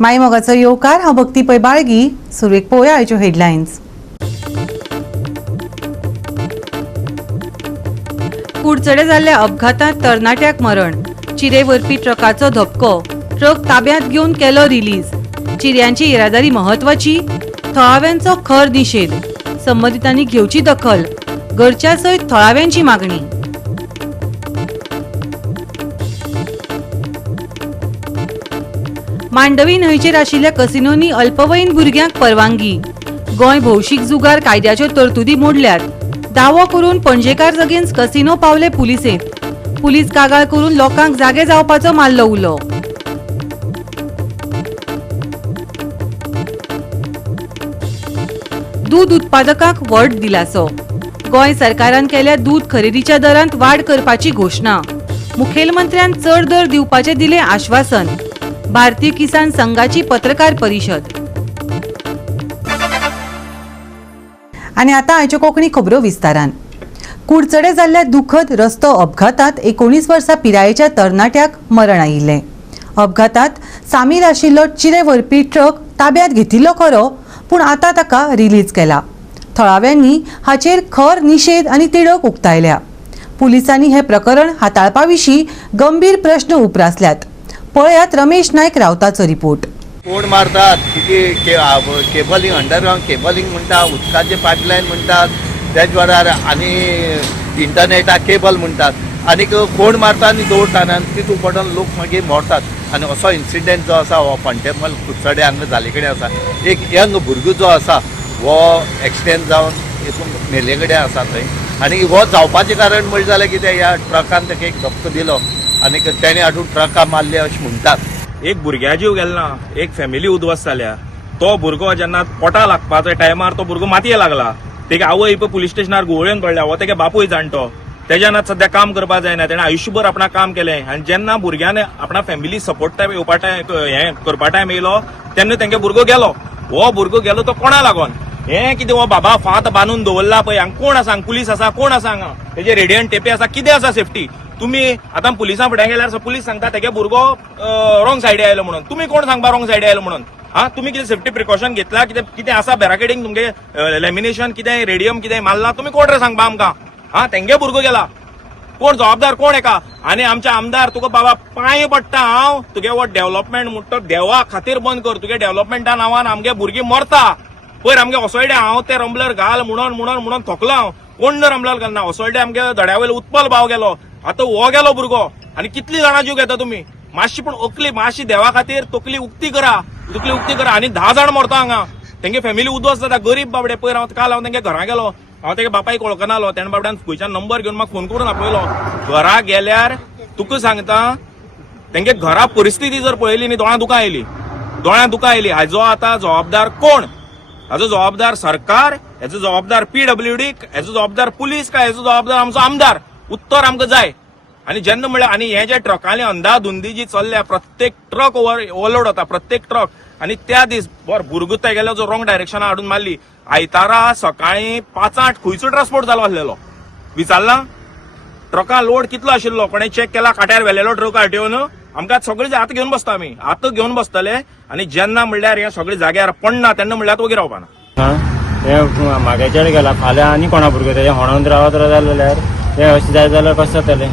मायमोगाचो येवकार हांव भक्ती पै बाळगी. सुरवेक पळोवया आयच्यो हेडलायन्स. कुडचडे जाल्ल्या अपघातांत तरणाट्याक मरण. चिरे व्हरपी ट्रकाचो धपको. ट्रक ताब्यांत घेवन केलो रिलीज. चिऱ्यांची येरादारी महत्वाची. थळाव्यांचो खर निषेध. संबंधितांनी घेवची दखल. घरच्या सयत थळाव्यांची मागणी. मांडवी न्हंयचेर आशिल्ल्या कसिनोंनी अल्पवयीन भुरग्यांक परवानगी. गोंय भौशीक जुगार कायद्याच्यो तरतुदी मोडल्यात. दावो करून पणजेकार अगेन्स्ट कसिनो पावले पुलिसेंत. पुलीस कागाळ करून लोकांक जागे जावपाचो मारलो उलो. दूध उत्पादकांक व्हड दिलासो. गोंय सरकारान केल्या दूध खरेदीच्या दरांत वाड करपाची घोषणा. मुखेलमंत्र्यान चड दर दिवपाचे दिले आश्वासन. भारतीय किसान संघाची पत्रकार परिशद. आनी आतां आयच्यो कोंकणी खबरो विस्तारान. कुडचडे जाल्ल्या दुखद रस्तो अपघातांत 19 वर्सां पिरायेच्या तरणाट्याक मरण आयिल्लें. अपघातांत सामील आशिल्लो चिरे व्हरपी ट्रक ताब्यांत घेतिल्लो खरो, पूण आतां ताका रिलीज केला. थळाव्यांनी हाचेर खर निषेध आनी तिडक उक्तायल्या. पुलिसांनी हे प्रकरण हाताळपा विशीं गंभीर प्रश्न उपरासल्यात. पळयात रमेश नायक रावताचो रिपोर्ट. कोण मारतात केबलिंग अंडरग्राउंड केबलिंग म्हणटात, उदकाचे पायपलायन म्हणटात, त्याच वेळार आनी इंटरनेटा केबल म्हणटात. आनीक कोण मारता आनी दवरतात आनी तितून पडून लोक मागीर मरतात. आनी असो इन्सिडेंट जो आसा हो पंटेमल कुडचडे हांगा जाले कडेन आसा. एक यंग भुरगो जो आसा हो एक्सिडेंट जावन हितून मेले कडेन आसा थंय. आनी हो जावपाचें कारण म्हणलें जाल्यार कितें, ह्या ट्रकान ताका एक धक्को दिलो आनी तेणे हाडून ट्रकां मारले अशें म्हणटात. एक भुरग्या जीव गेलो ना, एक फॅमिली उद्ध्वस्त जाल्या. तो भुरगो जेन्ना पोटा लागपाच्या टायमार तो भुरगो मातये लागला. तेगे आवय पुलीस स्टेशनार घुवळ्योन पडल्या. हो तेगे बापूय जाणटो. तेज्यान सध्या काम करपा जायना. तेणें आयुश्यभर आपणा काम केलें. आनी जेन्ना भुरग्यान आपणा फॅमिली सपोर्ट टायम येवपा टायम हें करपा टायम येयलो तेन्ना तेंगे भुरगो गेलो. हो भुरगो गेलो तो कोणा लागोन? हें कितें हो बाबा फात बांदून दवरला पळय, हांगा कोण आसा? पुलीस आसा? कोण आसा हांगा? तेजे रेडियंट टेपे आसा? कितें आसा सेफ्टी? तुम्ही आता पुलिसां फुडें गेल्यार पुलीस सांगता तेगे भुरगो रॉंग सायडी आयलो म्हणून. तुम्ही कोण सांगपा रॉंग सायडी आयलो म्हणून? तुम्ही कितें सेफ्टी प्रिकॉशन घेतला? कितें आसा बॅराकेडिंग तुमगे लॅमिनेशन कितें रेडियम कितें मारला? तुम्ही कोण रे सांगपा आमकां? तेंगे भुरगो गेला. कोण जबाबदार कोण एका? आनी आमचे आमदार तुका बाबा पांय पडटा. हांव तुगे हो डेव्हलपमेंट म्हणटा देवा खातीर बंद कर. तुगे डेव्हलपमेंटा नांवान आमगे भुरगीं मरता. पयर आमगे असोयडे हांव ते रंबलर घाल म्हणून थकलो हांव. कोण रंबलर घालना. असोयडे आमगे दड्यावयलो उत्पल भाव गेलो. आतां हो गेलो भुरगो. आनी कितली जाणां जीव घेता तुमी? मातशी पूण अकली मातशी देवा खातीर तकली उक्ती करा. आनी 10 जाण मरता हांगा. तेंगे फॅमिली उद्ध्वस्त जाता. गरीब बाबडे. पयर काल हांव तेंगे घरा गेलो. हांव तेगे बापायक वळखनालो. तेणे बाबड्यान खंयच्यान नंबर घेवन म्हाका फोन करून आपयलो. घरा गेल्यार तुका सांगता तेंगे घरा परिस्थिती जर पळयली न्ही दोळ्यां दुकां आयली. हाजो आतां जबाबदार कोण? हाजो जबाबदार सरकार? हेजो जबाबदार PWD? हेजो जबाबदार पुलीस? काय हेजो जबाबदार आमचो आमदार? उत्तर आमकां जाय. आनी जेन्ना म्हळ्यार आनी हे जे ट्रकांनी अंधाधुंदी जी चल्ल्या, प्रत्येक ट्रक ओवरलोड जाता. प्रत्येक ट्रक. आनी त्या दीस भुरगो ते गेलो जो रॉंग डायरेक्शना हाडून मारली. आयतारा सकाळी 5-8 खंयचो ट्रान्सपोर्ट जालो आसलेलो विचारला? ट्रकां लोड कितलो आशिल्लो? कोणें चॅक केला? काट्यार व्हेलेलो ट्रक हाडून? आमकां सगळे आतां घेवन बसता आमी. आतां घेवन बसतले. आनी जेन्ना म्हणल्यार हे सगळे जाग्यार पडना तेन्ना म्हणल्यार वगैरे रावपाना. हे मागेच्यान गेला. फाल्यां आनी कोणा भुरगो तेजे होणोन रावत जाल्यार हे अशें जाय जाल्यार कशें जातलें?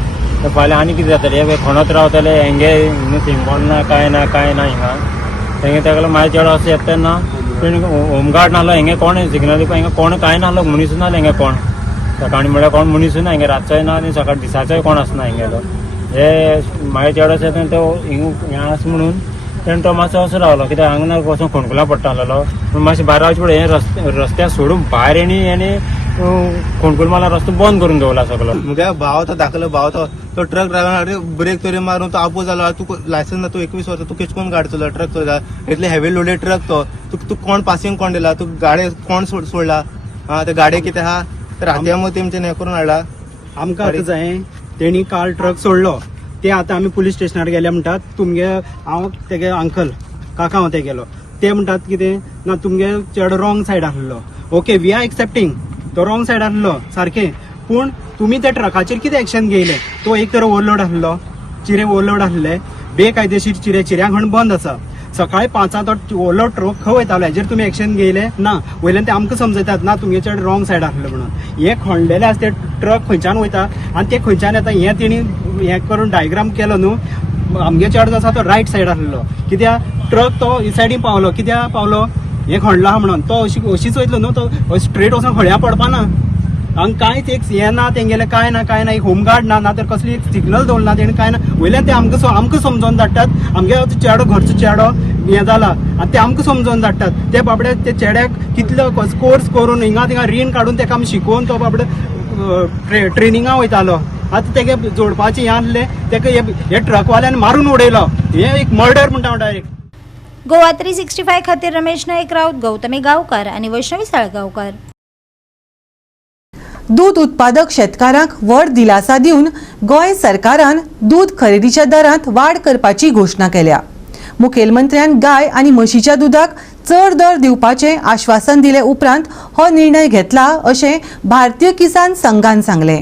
फाल्यां आनी कितें जातलें? हे खणत रावतले. हेंगे थिंगोण ना काय ना हिंगा. तेंगे तेका मागीर चेडो अशें येता तेन्ना होमगार्ड नाहलो. हेंगे कोण सिग्नल दिवपा? हेंगे कोण कांय नाहलो. मनीस नाहलो हेंगे कोण. सकाळी म्हळ्यार कोण मनीस ना. हेंगे रातचोय ना आनी सकाळी दिसाचोय कोण आसना हेंगेलो. हे मागीर चेडो अशें तो हें आसा म्हणून तेणें तो मातसो असो रावलो. कित्याक हांगा वचून खोणकुलां पडटा आसलेलो. पूण मातशें भायर रावचे पडलें. हें रस्त्यार सोडून भायर हेणी खोणकुल मारला. रस्तो बंद करून दवरला सगळो. मुगे भाव तो दाखलो. भाव तो ट्रक ड्रायव्हर ब्रेक तरी मारून तो आपूस जालो. तू लायसन्स ना. तू 21 वर्सां तू कितें कोण गाडी चलयता? ट्रक चलयता. इतले हेवी लोडेड ट्रक तो. तू कोण पासिंग कोण दिला? तू गाडी कोण सोडला? ते गाडी कितें आहा तर हात्यामुळे तेमचे हे करून हाडला. आमकां आतां जाय तेणी काल ट्रक सोडलो. ते आतां आमी पुलीस स्टेशनार गेले म्हणटात तुमगे हांव तेगे अंकल काका हांव ते गेलो. ते म्हणटात कितें ना तुमगे चेडो रॉंग सायड आसलो. Okay we are accepting. तो रॉंग सायड आसलो सारकें. पूण तुमी त्या ट्रकाचेर कितें एक्शन घेयलें? तो एक तर ओवरलोड आसलो. चिरे ओवरलोड आसले. बेकायदेशीर चिऱ्यांक खण बंद आसा. सकाळी 5 तो व्हडलो ट्रक खंय वयतालो हेजेर तुमी एक्शन घेयले ना. वयल्यान ते आमकां समजयतात ना तुमगे चेडो रॉंग सायड आसलो म्हणून. हे खणलेले आसा ते ट्रक खंयच्यान वयता आनी ते खंयच्यान येता हें तेणी हें करून डायग्राम केलो न्हू. आमगे चेडो जो आसा तो रायट सायड आसलो कित्याक ट्रक तो ही सायडीन पावलो कित्याक पावलो हें खणलो आहा म्हणून. तो अशीच वयतलो न्हू तो स्ट्रेट वचून खळ्या पडपाना. हांगा कांयच एक हें ना तेंगेलें काय ना एक होमगार्ड ना तर कसली एक सिग्नल दवरना तेणी काय ना. वयल्यान ते आमकां समजोवन धाडटात आमगे चेडो घरचो चेडो हें जाला आनी ते आमकां समजोवन धाडटात. ते बाबडे ते चेड्याक कितलो कोर्स करून हिंगा थिंगा रीण काडून तेका आमी शिकोवन तो बाबडे ट्रेनिंगा वयतालो. आतां तेगे जोडपाचें हें आसलें तेका हे ट्रकवाल्यान मारून उडयलो. हें एक मर्डर म्हणटा हांव डायरेक्ट. गोवा 365 खातीर रमेश नाईक राऊत, गौतमी गांवकार आणि वैष्णवी साळगांवकार. दूध उत्पादक शेतकारांक व्हड दिलासा दिवन गोंय सरकारान दूध खरेदीच्या दरांत वाड करपाची घोशणा केल्या. मुखेलमंत्र्यान गाय आनी म्हशीच्या दुधाक चड दर दिवपाचें आश्वासन दिले उपरांत हो निर्णय घेतला अशें भारतीय किसान संघान सांगलें.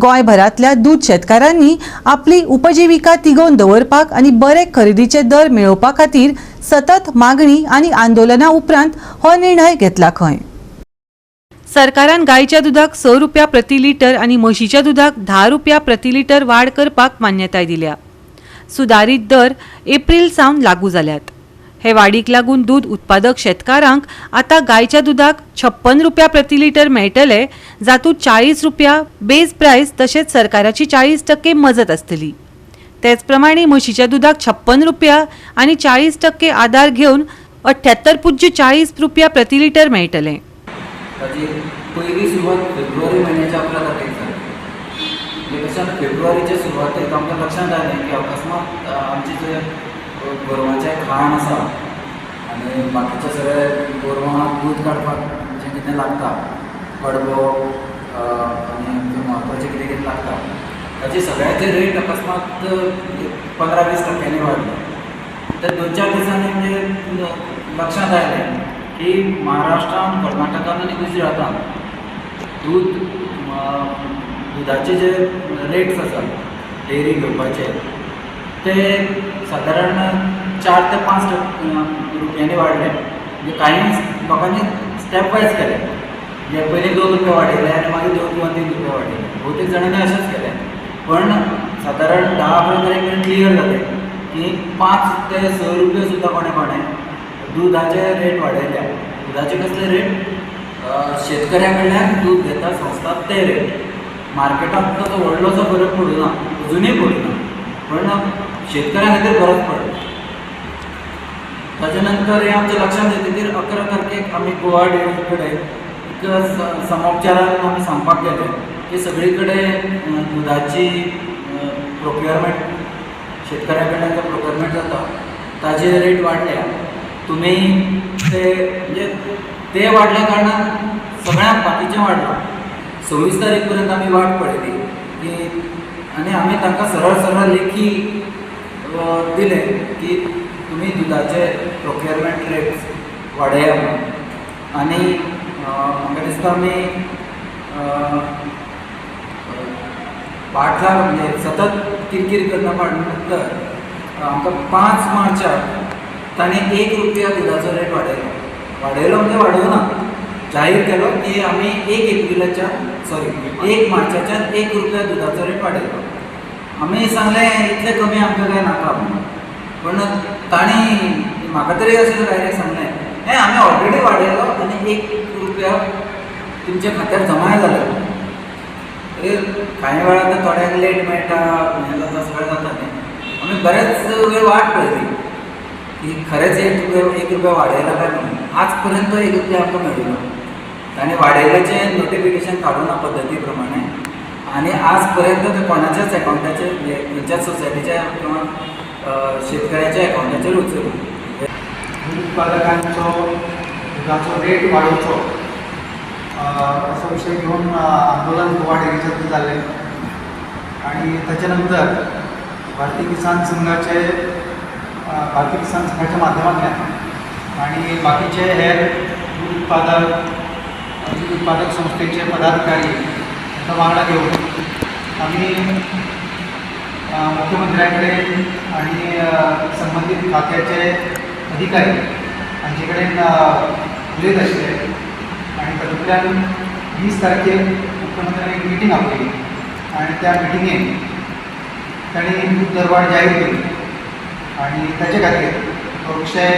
गोंयभरांतल्या दूध शेतकारांनी आपली उपजिविका तिगोवन दवरपाक आनी बरे खरेदीचे दर मेळोवपा खातीर सतत मागणी आनी आंदोलनां उपरांत हो निर्णय घेतला. खंय सरकारान गायच्या दुधाक 6 रुपया प्रति लिटर आनी म्हशीच्या दुधाक 10 रुपया प्रति लिटर वाड करपाक मान्यताय दिल्या. सुदारीत दर एप्रिल सावन लागू जाल्यात. हे वाडीक लागून दूध उत्पादक शेतकारांक आता गायच्या दुधाक 56 रुपया प्रति लिटर मेळटले, जातूंत 40 रुपया बेस प्रायस तशेंच सरकाराची 40% मजत आसतली. तेच प्रमाणे म्हशीच्या दुधाक 56 रुपया आनी 40% आदार घेवन 78.40 रुपया प्रति लिटर मेळटले. ताची पहिली सुरवात फेब्रुवारी महिन्याच्या 11 तारखेक जाली. म्हणजे कशें फेब्रुवारीच्या सुरवातेक आमकां लक्षांत आयलें की अकस्मात आमचे जे गोरवांचें खाण आसा आनी बाकीचे सगळे गोरवांक दूध काडपाक जें कितें लागता कडबो आनी म्हत्वाचें कितें कितें लागता ताचे सगळ्याचे रेट अकस्मात 15-20% वाडले. तर 2-4 दिसांनी म्हणजे लक्षांत आयलें की महाराष्ट्रान, कर्नाटकान आनी गुजरातान दुधाचे जे रेट्स आसात डेअरी घेवपाचे ते सादारण 4 ते 5 रुपयांनी वाडले. म्हणजे काही लोकांनी स्टेप वायज केले. म्हणजे पयलीं 2 रुपया वाडयले आनी मागीर 2 किंवा 3 रुपया वाडयले. भोवतेक जाणांनी अशेंच केलें. पण सादारण 10-11 तारखेर क्लियर जालें की 5 ते 6 रुपया सुद्दां कोणे दुधाचे रेट वाडयल्या. दुधाचे कसले रेट? शेतकऱ्या कडल्यान दूध घेता संस्था ते रेट. मार्केटांत ताचो व्हडलोसो फरक पडूना, अजुनूय पडूना, पण शेतकऱ्या खातीर फरक पडला. ताचे नंतर हें आमच्या लक्षांत येतकीर 11 तारखेक आमी गोवा डेअरी कडेन एक समोपचारान आमी सांगपाक गेले की सगळी कडेन दुधाची प्रोक्युअरमेंट शेतकऱ्या कडल्यान जो प्रोक्युअरमेंट जाता ताजे रेट वाडल्या. तुमी ते म्हणजे ते वाडल्या कारणान सगळ्यांक बाकीचें वाडलां. 26 तारीख पर्यंत आमी वाट पळयली की आनी आमी तांकां सरळ लेखी दिले की तुमी दुधाचे प्रोक्युअरमेंट रेट्स वाडया म्हणून. आनी म्हाका दिसता आमी फाटल्या म्हणजे सतत किरकिर करना नंतर आमकां 5 मार्चाक ताणें 1 रुपया दुधाचो रेट वाडयलो म्हणजे वाडोवना, जाहीर केलो की आमी 1 मार्चाच्यान 1 रुपया दुधाचो रेट वाडयलो. आमी सांगलें इतलें कमी आमकां कांय नाका म्हणून. पण तांणी म्हाका तरी अशें डायरेक्ट सांगलें हें आमी ऑलरेडी वाडयलो आनी 1 रुपया तुमच्या खात्यार जमा जालो. कांय वेळा तर थोड्यांक लेट मेळटा हें जाता सगळें जाता न्ही. आमी बरेच वेळ वाट पळयली की खरेंच 1 रुपया वाडयला काय म्हणून. आज पर्यंत 1 रुपया आमकां मेळ्ळो. ताणें वाडयल्याचें नोटिफिकेशन काडूना पद्दती प्रमाणे आनी आज पर्यंत ते कोणाच्याच एकावंटाचेर खंयच्याच सोसायटीच्या किंवा शेतकऱ्याच्या एकावंटाचेर वचूना. दूध उत्पादकांचो दुधाचो रेट वाडोवचो असो विशय घेवन आंदोलन गोवा डेअरीचें जाल्लें आनी ताचे नंतर भारतीय किसान संघाच्या माध्यमांतल्यान आनी बाकीचे हेर दूध उत्पादक संस्थेचे पदाधिकारी तांकां वांगडा घेवन आमी मुख्यमंत्र्या कडेन आनी संबंदीत खात्याचे अधिकारी हांचे कडेन उलयत आशिल्ले आनी तातूंतल्यान 20 तारखेर मुख्यमंत्र्यान एक मिटींग आपयली आनी त्या मिटिंगेक तांणी दूध दरवाड जाहीर केली आनी ताचे खातीर तो विशय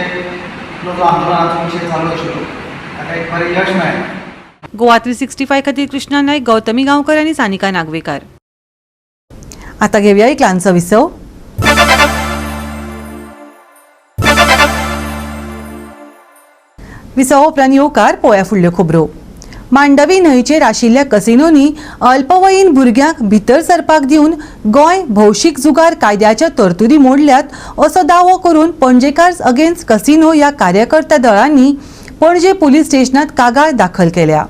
जो आंदोलनाचो विशय चालू आशिल्लो ताका एक बरें यश मेळ्ळें. गोवा 365 खातीर कृष्णा नायक, गौतमी गांवकर आणि सानिका नागवेकर. आता घेऊया एक ल्हानसो विसव. विसव उपरांत येवकार पळोवया फुडल्यो खबरो. मांडवी न्हंयचेर आशिल्ल्या कसिनोंनी अल्पवयीन भुरग्यांक भितर सरपाक दिवन गोंय भौशीक जुगार कायद्याच्या तरतुदी मोडल्यात असो दावो करून पणजेकार्स अगेन्स्ट कसिनो ह्या कार्यकर्त्या दळांनी पणजे पुलीस स्टेशनात कागाळ दाखल केल्या.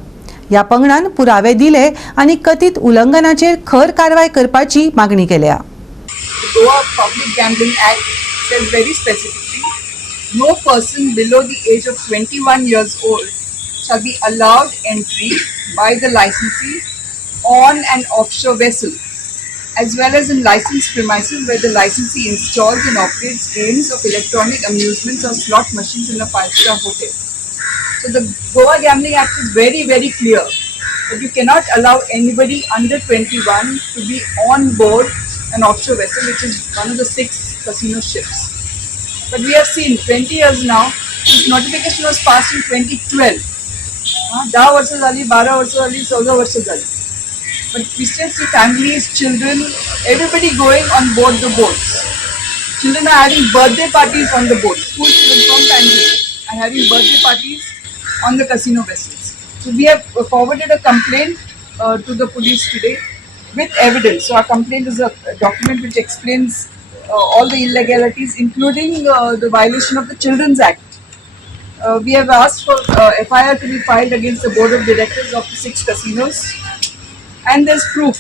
ह्या पंगडान पुरावे दिले आनी कथीत उल्लंघनाचेर खर कारवाय करपाची मागणी केल्या. Goa Public Gambling Act says very specifically, no person below the age of 21 years old shall be allowed entry by the licensee on an offshore vessel, as well as in licensed premises where the licensee installs and operates games of electronic amusements or slot machines in a 5-star hotel. So the Goa Gambling Act is very, very clear that you cannot allow anybody under 21 to be on board an offshore vessel, which is one of the 6 casino ships. But we have seen 20 years now. This notification was passed in 2012. 10 वर्ष झाली, 12 वर्ष झाली, 14 वर्ष झाली. But we still see families, children, everybody going on board the boats. Children are having birthday parties on the boats. School children from Bangalore are having birthday parties on the casino vessels. So we have forwarded a complaint to the police today with evidence. So our complaint is a document which explains all the illegalities, including the violation of the Children's Act. We have asked for FIR to be filed against the board of directors of the 6 casinos, and there's proof.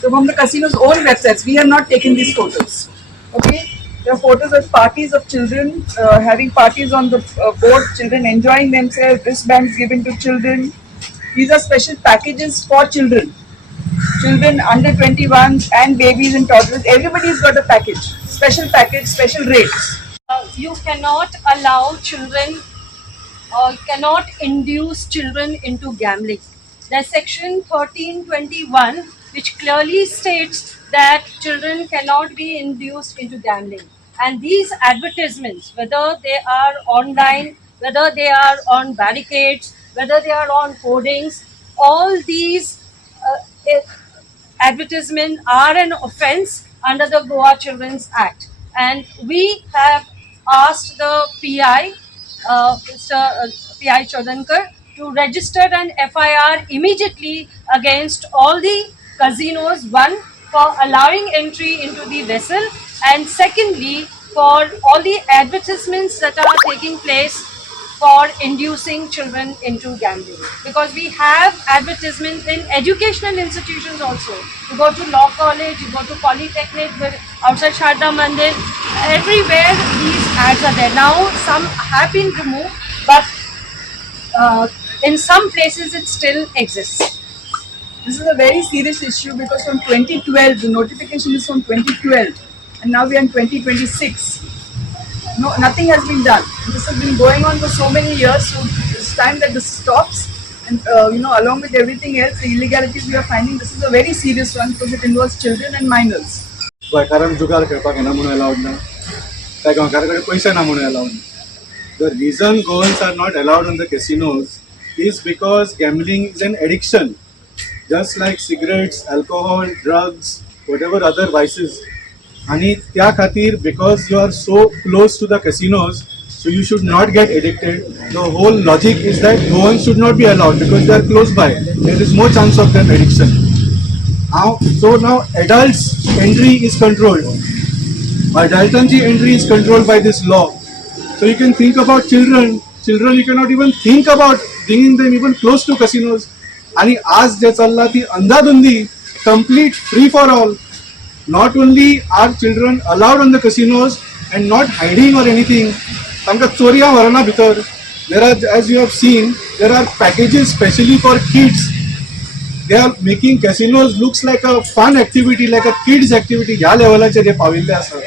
So from the casino's own websites, we have not taken these photos. Okay, there are photos of parties of children having parties on the boat, children enjoying themselves, wristbands given to children. These are special packages for children. Children under 21 and babies and toddlers, everybody's got a package, special rates. You cannot allow children or cannot induce children into gambling. There's section 1321 which clearly states that children cannot be induced into gambling. And these advertisements, whether they are online, whether they are on barricades, whether they are on hoardings, all these advertisements are an offence under the Goa Children's Act. And we have asked the PI, Mr. PI Chodankar, to register an FIR immediately against all the casinos, one, for allowing entry into the vessel, and secondly, for all the advertisements that are taking place for inducing children into gambling. Because we have advertisements in educational institutions also. You go to law college, you go to polytechnic, outside Sharda Mandir, everywhere these ads are there. Now some have been removed, but in some places it still exists. This is a very serious issue because from 2012, the notification is from 2012, and now we are in 2026. No, nothing has been done. This has been going on for so many years, so it's time that this stops. And along with everything else, the illegalities we are finding, this is a very serious one because it involves children and minors. गोंयकारांक जुगार खेळपाक येना म्हणून allowed ना, त्या गोंयकारा कडेन पयशे ना म्हणून अलाउड ना. The reason Goans are not allowed on the casinos is because gambling is an addiction, just like cigarettes, alcohol, drugs, whatever other vices. आणि त्या खातीर because you are so close to the casinos, so you should not get addicted. The whole logic is that Goans should not be allowed because they are close by. There is more chance of them addiction. Now adults entry is controlled. Adultancy entry is controlled by this law. So you can think about children. Children you cannot even think about bringing them even close to casinos. आणि आज जे चल्ला ती अंधाधुंदी, complete free for all. Not only are children allowed on the casinos and not hiding or anything, तांकां चोरया व्हरना भितर. There are, as you have seen, there are packages specially for kids. They are making casinos looks like a fun activity, like a kids activity. ह्या लेवलाचेर जे पाविल्ले आसा.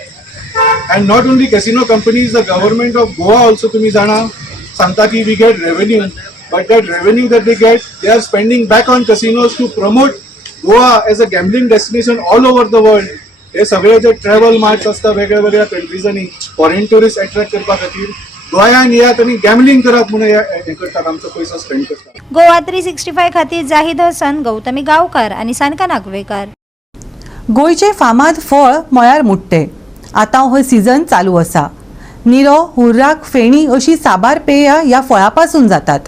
And not only casino companies, the government of Goa also तुम्ही जाणा सांगता की we get revenue, but that revenue that they get, they are spending back on casinos to promote Goa as a gambling destination all over the world. हे सगळे जे travel marts असता वेगळ्या वेगळ्या कंट्रीजांनी फॉरेन टुरिस्ट अट्रॅक्ट करपा खातीर गोंयान येयात आनी गॅमलिंग करप म्हणून हे करतात, आमचो पयसो स्पेंड करतात. गोवा 365 खातीर जाहीद हसन, गौतमी गांवकार आनी सानका नागवेकर. गोंयचे फामाद फळ म्हळ्यार मुट्टे. आतां हो सीझन चालू आसा. निरो, हुर्राक, फेणी अशी साबार पेयां ह्या फळा पासून जातात.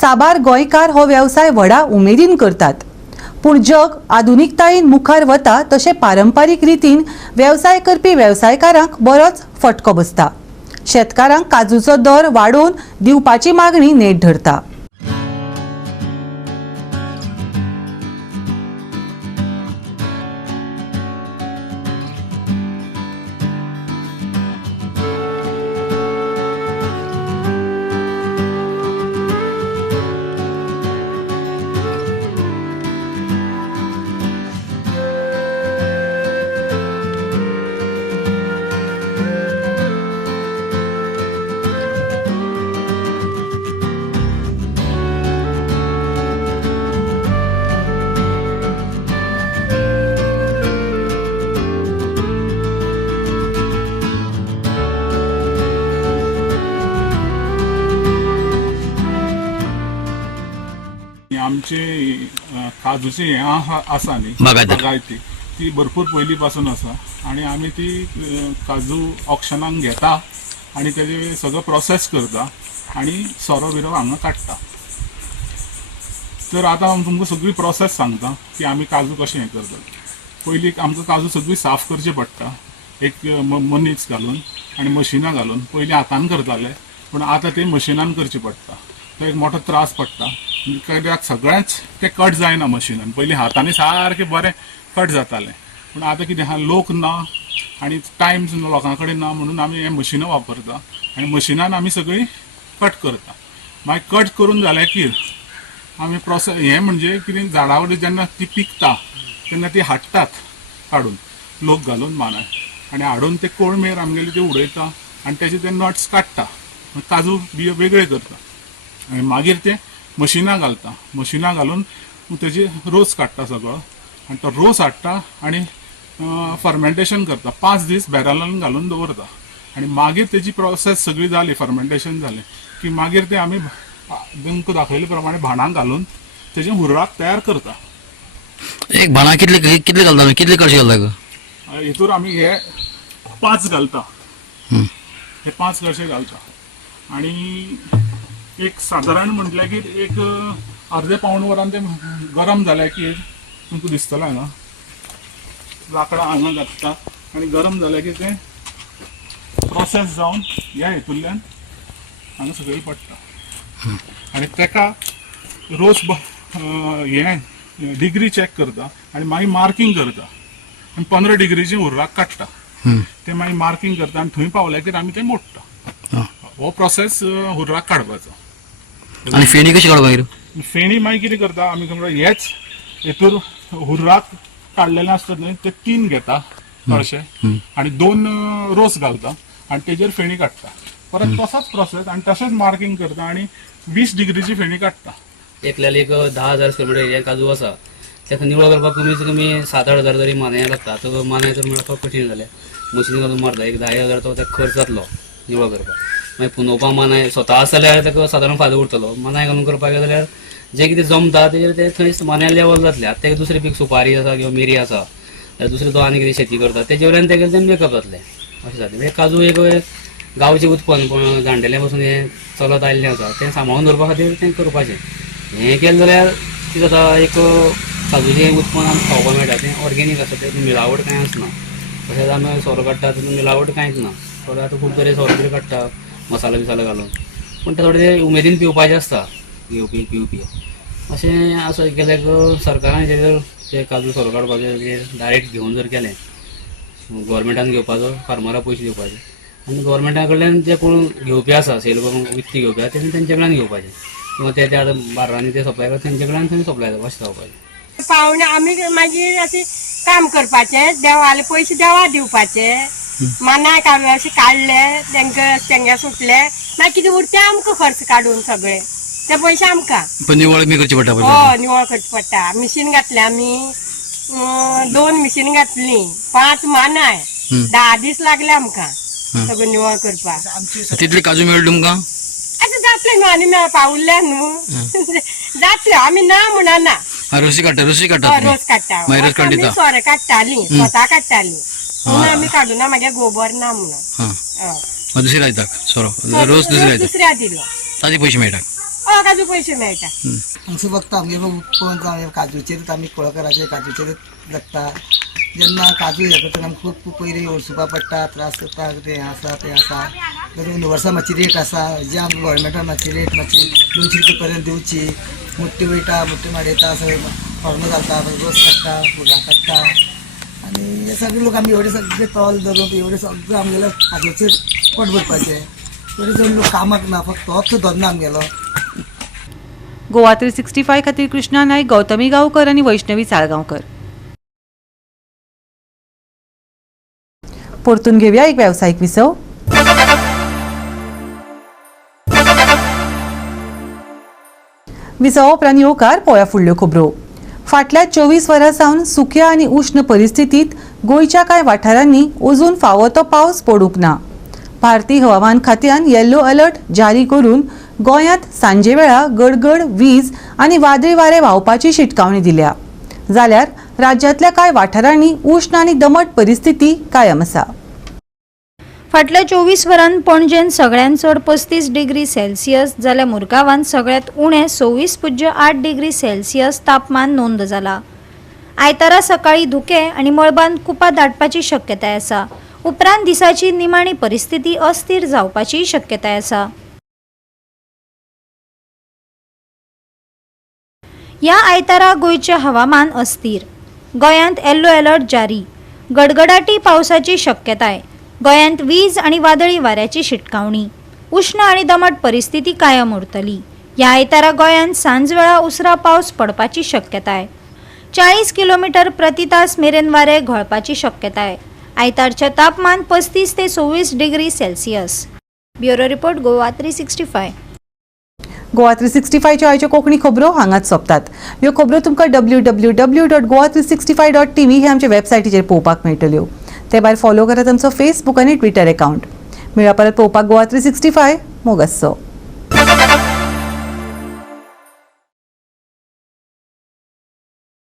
साबार गोंयकार हो वेवसाय व्हडा उमेदीन करतात. पूण जग आधुनिकतायेन मुखार वता तशें पारंपारीक रितीन वेवसाय करपी वेवसायकारांक बरोच फटको बसता. शेतकारांक काजूचो दर वाडोवन दिवपाची मागणी नेट धरता. आमचे काजूचे हे आसा न्ही बागायती, ती भरपूर पयली पासून आसा आणि आमी ती काजू ऑक्शनाक घेता आणि तेजे सगळं प्रोसेस करता आणि सोरो बिरो हांगा काडटा. तर आतां हांव तुमकां सगळी प्रोसेस सांगता की आमी काजू कशें हें करतात. पयलीं आमकां काजू सगळी साफ करचे पडटा, एक मनीस घालून आनी मशिनां घालून. पयलीं हातान करताले पूण आतां ते मशिनान करचे पडटा. तो एक मोठो त्रास पडटा कित्याक सगळेंच ते कट जायना मशिनान. पयलीं हातांनी सारके बरें कट जाताले पूण आतां कितें आहा, लोक ना आनी टायम लोकां कडेन ना म्हणून आमी हे मशिनां वापरता आनी मशिनान आमी सगळी कट करता. मागीर कट करून जालें की आमी प्रोसेस हें म्हणजे कितें झाडां वयली जेन्ना ती पिकता तेन्ना ती हाडटात काडून लोक घालून मानाय आनी हाडून ते कोळमेर आमगेले ते उडयता आनी तेजे ते नट्स काडटा, काजू बियो वेगळे करता आनी मागीर ते मशिनां घालता. मशिनां घालून तेजे रोस काडटा सगळो आनी तो रोस हाडटा आनी फर्मेंटेशन करता. 5 दीस बॅरलान घालून दवरता आनी मागीर तेजी प्रोसेस सगळी जाली, फर्मेंटेशन जालें की मागीर ते आमी तुमकां दाखयले प्रमाणे भाणांक घालून तेजे हुर्राक तयार करता. एक भाणा कितले घालता, कितले कळशी घालता गो? हितूर आमी हे 5 घालता, हे 5 कळशे घालता आनी एक सादारण म्हटल्यार की एक अर्दे पावण वरान ते गरम जाले की तुमकां दिसतलें हांगा लाकडां हांगा घालता आनी गरम जाले की ते प्रोसेस जावन ह्या हितूंतल्यान हांगा सगळी पडटा आनी तेका रोस हे डिग्री चॅक करता आनी मागीर मार्कींग करता आनी 15 डिग्रीची हुर्राक काडटा. ते मागीर मार्कींग करता आनी थंय पावले की आमी ते मोडटा. हो प्रोसेस हुर्राक काडपाचो. आणि फेणी कशी काडप मागीर? फेणी मागीर कितें करता आमी तुमकां हेच हेतूर हुर्राक काडलेले आसता न्हय ते 3 घेता कळशे आनी 2 रोस घालता आनी तेजेर फेणी काडटा. परत तसोच प्रोसेस आनी तशेंच मार्कींग करता आनी 20 डिग्रीची फेणी काडटा. एकल्याला एक 10,000 स्क्वेअर मिटर एरिया काजू आसा, ताका निवळ करपाक कमीत कमी 7-8 हजार तरी मानाय लागता. तो मानाय तर मेळपाक कठीण जालें. मशीन घालून मारता एक 10,000 तो ताका खर्च जातलो निवळ करपाक. मागीर पुनोवपाक मानाय स्वता आसा जाल्यार ताका सादारण फायदो उरतलो. मानाय घालून करपाक गेले जाल्यार जें कितें जमता तेजेर ते थंय मानाय लेवल जातले. आतां ताका दुसरें पीक सुपारी आसा किंवा मिरी आसा जाल्यार दुसरें तो आनी कितें शेती करता तेजे वयल्यान तेगेलें तें मेकअप जातलें अशें जातलें. म्हणजे काजू एक गांवचें उत्पन्न जाणटेल्या पासून हें चलत आयिल्लें आसा तें सांबाळून दवरपा खातीर तें करपाचें. हें केलें जाल्यार कितें जाता, एक काजूचें उत्पन्न आमकां खावपाक मेळटा तें ऑर्गेनीक आसा, तें मिलावट कांय आसना. तशेंच आमी सोरो काडटा तितून मिलावट कांयच ना. थोडे आतां खूब तरे सोरो कितें काडटा मसालो बिसालो घालून, पूण ते थोडे ते उमेदीन पिवपाचें आसता पिवपी अशें आसा. केल्यार सरकारान हेजेर ते काजू सोरो काडपाचें डायरेक्ट घेवन जर केलें, गव्हर्मेंटान घेवपाचो, फार्मराक पयशे दिवपाचे आनी गव्हर्मेंटा कडल्यान जे कोण घेवपी आसा सेल करून विकती घेवपी आसा तेणी तेंचे कडल्यान घेवपाचें किंवा ते आतां बार्रांनी ते सप्लाय करता तेंचे कडल्यान थंय सप्लाय जावपा अशें जावपाचें. पावणे आमी मागीर अशें काम करपाचें, देवाले पयशे देवा दिवपाचे मानाय काडून अशें काडले तेंका शेंगे सुटले मागीर कितें उरते आमकां खर्च काडून सगळे ते पयशे आमकां पण निवळ मी करची पडटा पडटा. हय निवळ करची पडटा मिशीन घातले आमी 2 मिशीन घातली 5 मानाय 10 दीस लागले आमकां सगळें निवळ करपाक. तितले काजू मेळ्ळे तुमकां? आतां जातले न्हू आनी मेळ पावुल्ले न्हू जातले आमी ना म्हणना ना. रोसी काडटा रोसी काडटा हय, तुमी? रोस काडटा मागीर रोस काडून आमी दिता? सोरे काडटाली स्वता काडटाली म्हणून आमी काडूना मागे गोबर ना म्हणून हां हय. दुसऱ्या दिताक सोरो रोस दुसऱ्या दिता दुसऱ्या दिलो ताजे पयशे मेळटा. हय काजू पयशे मेळटा. हांगसर बघता आमगे पळोवन जावं काजूचेर आमी कुळकराचे काजूचेर जगता जेन्ना काजू हे करता आमकां खूब पयलीं ओळसुपा पडटा त्रास जाता तें आसा तें आसा वर्सां मातशी रेट आसा जे आमकां गोवोरमेंटान मातशी रेट मातशी 200 रुपया पर्यंत दिवची. मुट्टी वयता मुट्टी माडयता सगळें फॉर्म घालता रोस काडटा फुलां काडटा आनी हे सगळे लोक आमी एवढे सगळे तोल धरून एवढे सगळे आमगेले काजूचेर पोट भरपाचें. एवढे जण लोक कामाक ना फक्त होच धंदो आमगेलो. गोवा 365 खातीर कृष्णा नायक, गौतमी गांवकर आनी वैष्णवी साळगांवकर. परतून घेवया एक वेवसायीक विसव. विसव उपरांत येवकार पळोवया फुडल्यो खबरो. फाटल्या 24 वरां सावन सुक्या आनी उश्ण परिस्थितीत गोंयच्या कांय वाठारांनी अजून फावो तो पावस पडूंक ना. भारतीय हवामान खात्यान येल्लो अलर्ट जारी करून गोंयांत सांजे वेळा गडगड वीज आनी वादळी वारे व्हांवपाची शिटकावणी दिल्या. जाल्यार राज्यांतल्या कांय वाठारांनी उश्ण आनी दमट परिस्थिती कायम आसा. फाटल्या 24 वरांत पणजेन सगळ्यांत चड 35 डिग्री सेल्सियस जाल्यार मुरगांवांत सगळ्यांत उणें 26.8 डिग्री सेल्सियस तापमान नोंद जाला. आयतारा सकाळी धुके आनी मळबांत कुपां दाटपाची शक्यताय आसा. उपरांत दिसाची निमाणी परिस्थिती अस्थिर जावपाची शक्यताय आसा. ह्या आयतारा गोंयचें हवामान अस्थिर. गोंयांत येल्लो अलर्ट जारी. गडगडाटी पावसाची शक्यताय. गोंयांत वीज आनी वादळी वाऱ्याची शिटकावणी. उश्ण आनी दमट परिस्थिती कायम उरतली. ह्या आयतारा गोंयांत सांजवेळा उसरा पावस पडपाची शक्यताय. 40 किलोमीटर प्रति तास मेरेन वारे घोळपाची शक्यताय. आयतारचें तापमान 35 ते 26 degree Celsius. Bureau report Goa 365. Goa 365च्यो आयच्यो कोंकणी खबरो हांगाच सोंपतात. ह्यो खबरो तुमकां www.goa365.tv हे आमचे वेबसायटीचेर पळोवपाक मेळटल्यो. ते भायर फॉलो करात आमचो फेसबूक आनी ट्विटर अकाउंट. मेळ्या परत पळोवपाक गोवा 365 मोगस्सो.